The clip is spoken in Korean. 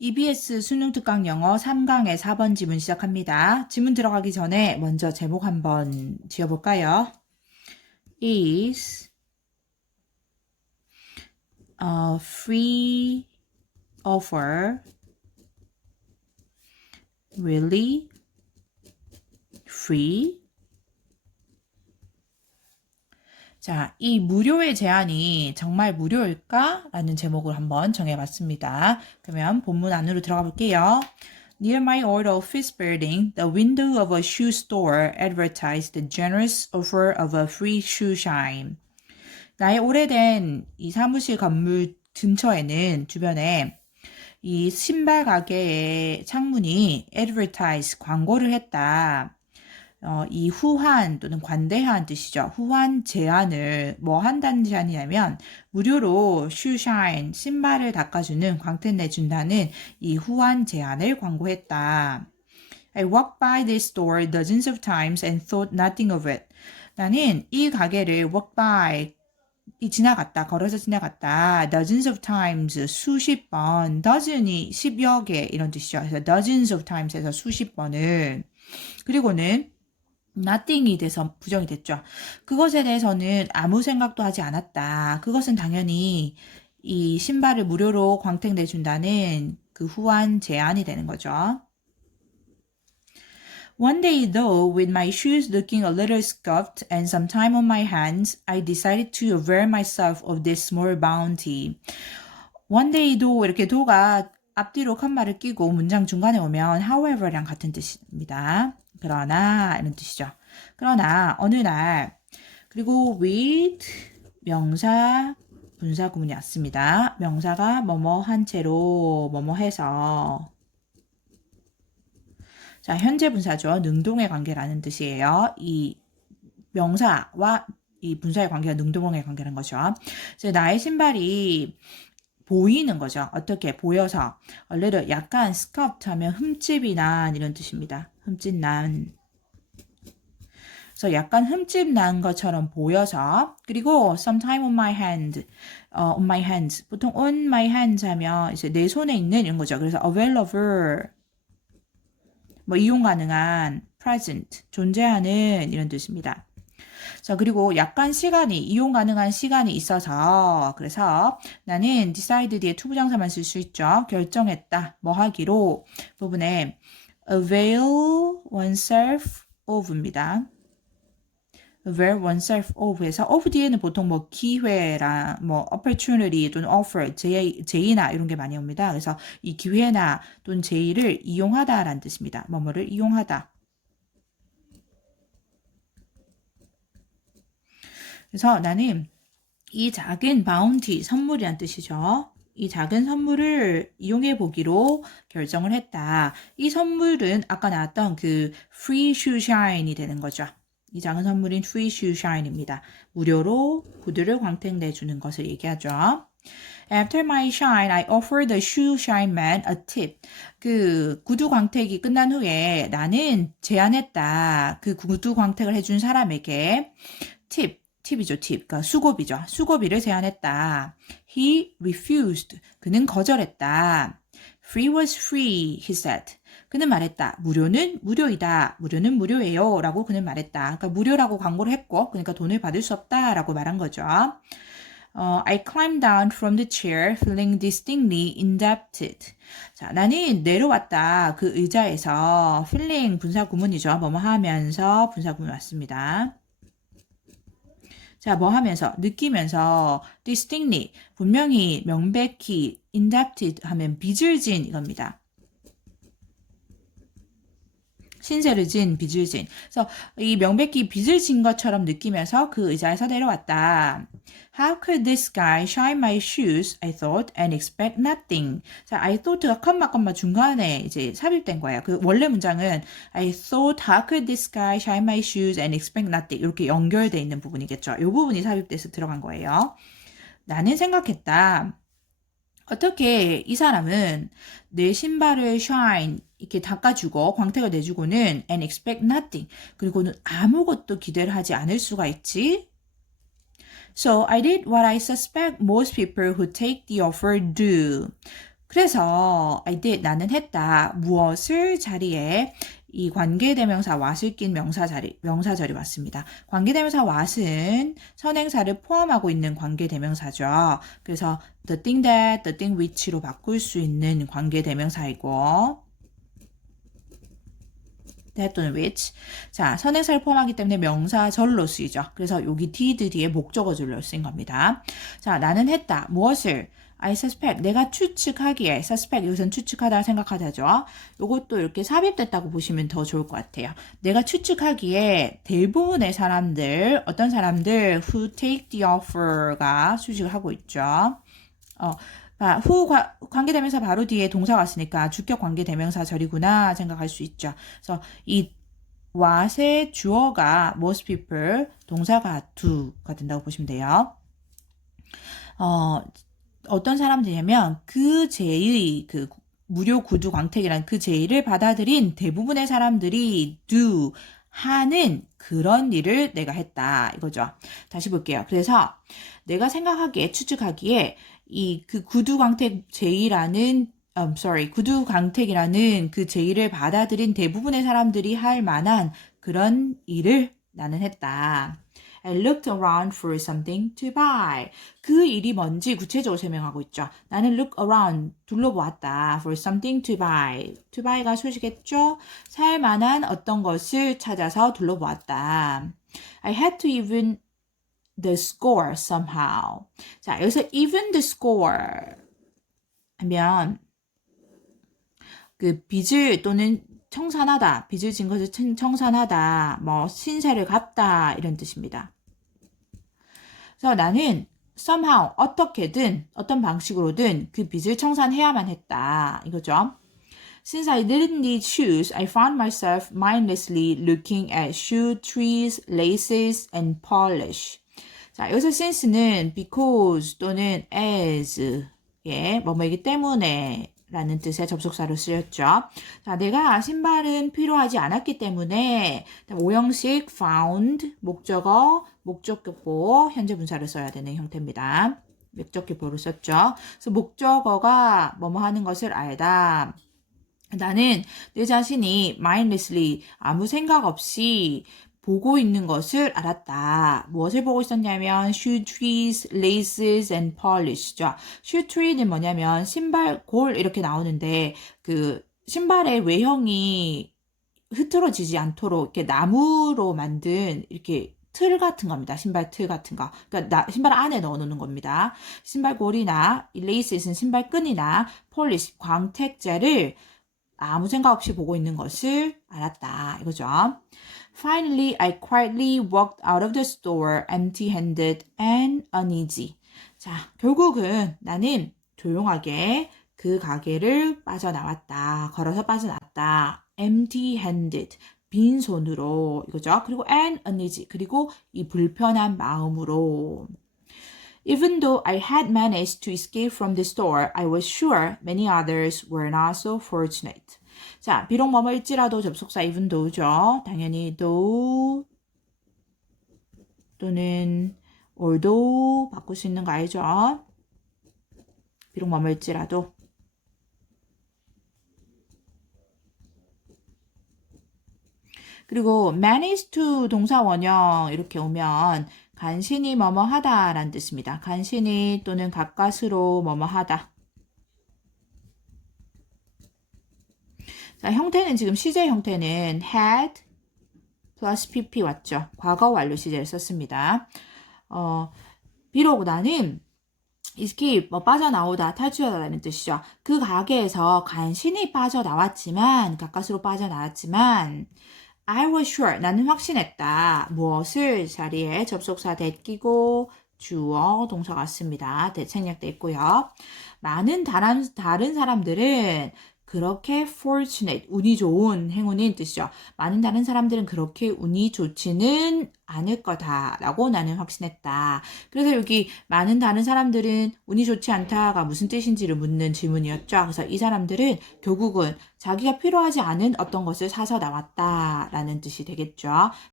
EBS 수능 특강 영어 3강의 4번 지문 시작합니다. 지문 들어가기 전에 먼저 제목 한번 지어볼까요? is a free offer really free? 자, 이 무료의 제한이 정말 무료일까? 라는 제목을 한번 정해봤습니다. 그러면 본문 안으로 들어가 볼게요. Near my old office building, the window of a shoe store advertised the generous offer of a free shoe shine. 나의 오래된 이 사무실 건물 근처에는 주변에 이 신발 가게의 창문이 advertise 광고를 했다. 어, 이 후한 또는 관대한 뜻이죠. 후한 제한을 뭐 한다는 제한이냐면 무료로 슈샤인 신발을 닦아주는 광택 내준다는 이 후한 제한을 광고했다. I walked by this store dozens of times and thought nothing of it. 나는 이 가게를 walk by 이 지나갔다 걸어서 지나갔다 dozens of times 수십 번 dozen이 십여 개 이런 뜻이죠. 그래서 dozens of times에서 수십 번을 그리고는 nothing이 돼서 부정이 됐죠. 그것에 대해서는 아무 생각도 하지 않았다. 그것은 당연히 이 신발을 무료로 광택 내 준다는 그 후한 제안이 되는 거죠. One day, though, with my shoes looking a little scuffed and some time on my hands, I decided to avail myself of this small bounty. One day, though, 이렇게 do가 앞뒤로 칸말을 끼고 문장 중간에 오면 however랑 같은 뜻입니다. 그러나 이런 뜻이죠. 그러나 어느 날 그리고 with 명사 분사 구문이 왔습니다. 명사가 뭐뭐 한 채로 뭐뭐 해서 자, 현재 분사죠. 능동의 관계라는 뜻이에요. 이 명사와 이 분사의 관계가 능동의 관계라는 거죠. 그래서 나의 신발이 보이는 거죠. 어떻게 보여서 원래는 약간 스커프트 하면 흠집이 난 이런 뜻입니다. 흠집 난. 그래서 약간 흠집 난 것처럼 보여서 그리고 sometime on my hand, 어, on my hands 보통 on my hands 하면 이제 내 손에 있는 이런 거죠. 그래서 available 뭐 이용 가능한 present 존재하는 이런 뜻입니다. 자, 그리고 약간 시간이, 이용 가능한 시간이 있어서, 그래서 나는 decide 뒤에 투부정사만 쓸 수 있죠. 결정했다. 뭐 하기로 부분에 avail oneself of입니다. avail oneself of에서 of 뒤에는 보통 뭐 기회랑 뭐 opportunity 또는 offer, 제의, 제의나 이런 게 많이 옵니다. 그래서 이 기회나 또는 제의를 이용하다라는 뜻입니다. 뭐뭐를 이용하다. 그래서 나는 이 작은 바운티, 선물이란 뜻이죠. 이 작은 선물을 이용해 보기로 결정을 했다. 이 선물은 아까 나왔던 그 free shoe shine이 되는 거죠. 이 작은 선물인 free shoe shine입니다. 무료로 구두를 광택 내 주는 것을 얘기하죠. After my shine, I offered the shoe shine man a tip. 그 구두 광택이 끝난 후에 나는 제안했다. 그 구두 광택을 해준 사람에게 팁, 팁이죠, 팁. 그러니까 수고비죠. 수고비를 제안했다. He refused. 그는 거절했다. Free was free, he said. 그는 말했다. 무료는 무료이다. 무료는 무료예요. 라고 그는 말했다. 그러니까 무료라고 광고를 했고, 그러니까 돈을 받을 수 없다. 라고 말한 거죠. 어, I climbed down from the chair feeling distinctly indebted. 자, 나는 내려왔다. 그 의자에서 feeling 분사 구문이죠. 뭐뭐 하면서 분사 구문 왔습니다. 자, 뭐 하면서, 느끼면서, distinctly, 분명히, 명백히, indebted 하면 빚을 진 이겁니다. 신세를 진, 빚을 진. 그래서 이 명백히 빚을 진 것처럼 느끼면서 그 의자에서 내려왔다. How could this guy shine my shoes? I thought and expect nothing. 자, I thought가 컴마 컴마 중간에 이제 삽입된 거예요. 그 원래 문장은 I thought how could this guy shine my shoes and expect nothing 이렇게 연결돼 있는 부분이겠죠. 이 부분이 삽입돼서 들어간 거예요. 나는 생각했다. 어떻게 이 사람은 내 신발을 shine 이렇게 닦아주고 광택을 내주고는 and expect nothing 그리고는 아무것도 기대를 하지 않을 수가 있지? So I did what I suspect most people who take the offer do. 그래서 I did 나는 했다. 무엇을 자리에 이 관계대명사 what을 낀 명사 자리 명사절이 왔습니다. 관계대명사 what은 선행사를 포함하고 있는 관계대명사죠. 그래서 the thing that, the thing which로 바꿀 수 있는 관계대명사이고 또는 which. 자, 선행사를 포함하기 때문에 명사절로 쓰이죠. 그래서 여기 did 뒤에 목적어절로 쓰인 겁니다. 자, 나는 했다. 무엇을? I suspect. 내가 추측하기에 suspect 이것은 추측하다 생각하다죠. 요것도 이렇게 삽입됐다고 보시면 더 좋을 것 같아요. 내가 추측하기에 대부분의 사람들 어떤 사람들 who take the offer가 수식을 하고 있죠. 어, 아, 후 과- 관계대명사 바로 뒤에 동사가 왔으니까 주격 관계대명사 절이구나 생각할 수 있죠. 그래서 이 what의 주어가 most people, 동사가 do가 된다고 보시면 돼요. 어, 어떤 사람들이냐면 그 제의 그 무료 구두 광택이란 그 제의를 받아들인 대부분의 사람들이 do 하는 그런 일을 내가 했다 이거죠. 다시 볼게요. 그래서 내가 생각하기에 추측하기에 이 그 구두 광택 제의라는 I'm sorry 구두 광택이라는 그 제의를 받아들인 대부분의 사람들이 할 만한 그런 일을 나는 했다. I looked around for something to buy. 그 일이 뭔지 구체적으로 설명하고 있죠. 나는 look around, 둘러보았다. for something to buy. to buy가 수식했죠. 살 만한 어떤 것을 찾아서 둘러보았다. I had to even the score somehow. 자, 여기서 even the score 하면 그 빚을 또는 청산하다, 빚을 진 것을 청- 청산하다, 뭐 신세를 갚다 이런 뜻입니다. 그래서 나는 somehow 어떻게든 어떤 방식으로든 그 빚을 청산해야만 했다 이거죠. Since I didn't need shoes, I found myself mindlessly looking at shoe trees, laces, and polish. 자, 여기서 since는 because 또는 as, 예, 뭐뭐이기 때문에 라는 뜻의 접속사로 쓰였죠. 자, 내가 신발은 필요하지 않았기 때문에 오형식 found, 목적어, 목적격보, 현재 분사를 써야 되는 형태입니다. 목적격보를 썼죠. 그래서 목적어가 뭐뭐 하는 것을 알다. 나는 내 자신이 mindlessly 아무 생각 없이 보고 있는 것을 알았다. 무엇을 보고 있었냐면 shoe trees, laces and polish죠. shoe tree는 뭐냐면 신발 골 이렇게 나오는데 그 신발의 외형이 흐트러지지 않도록 이렇게 나무로 만든 이렇게 틀 같은 겁니다. 신발 틀 같은 거. 그러니까 나- 신발 안에 넣어 놓는 겁니다. 신발골이나 이 레이스는 신발끈이나 폴리시 광택제를 아무 생각 없이 보고 있는 것을 알았다. 이거죠. Finally, I quietly walked out of the store empty-handed and uneasy. 자, 결국은 나는 조용하게 그 가게를 빠져나왔다. 걸어서 빠져나왔다. empty-handed. 빈손으로 이거죠. 그리고 and uneasy. 그리고 이 불편한 마음으로 Even though I had managed to escape from the store, I was sure many others were not so fortunate. 자, 비록 뭐뭐일지라도 접속사 even though죠. 당연히 though 또는 although 바꿀 수 있는 거 알죠? 비록 뭐뭐일지라도 그리고 manage to 동사 원형 이렇게 오면 간신히 뭐뭐 하다라는 뜻입니다. 간신히 또는 가까스로 뭐뭐 하다. 자, 형태는 지금 시제 형태는 had 플러스 pp 왔죠. 과거 완료 시제를 썼습니다. 어, 비록 나는 escape, 뭐 빠져나오다, 탈출하다라는 뜻이죠. 그 가게에서 간신히 빠져나왔지만, 가까스로 빠져나왔지만, I was sure. 나는 확신했다. 무엇을 자리에 접속사 that 끼고 주어 왔습니다. that 생략돼 있고요. 많은 다른, 다른 사람들은 그렇게 fortunate, 운이 좋은 행운인 뜻이죠. 많은 다른 사람들은 그렇게 운이 좋지는 않을 거다라고 나는 확신했다. 그래서 여기 많은 다른 사람들은 운이 좋지 않다가 무슨 뜻인지를 묻는 질문이었죠. 그래서 이 사람들은 결국은 자기가 필요하지 않은 어떤 것을 사서 나왔다라는 뜻이 되겠죠.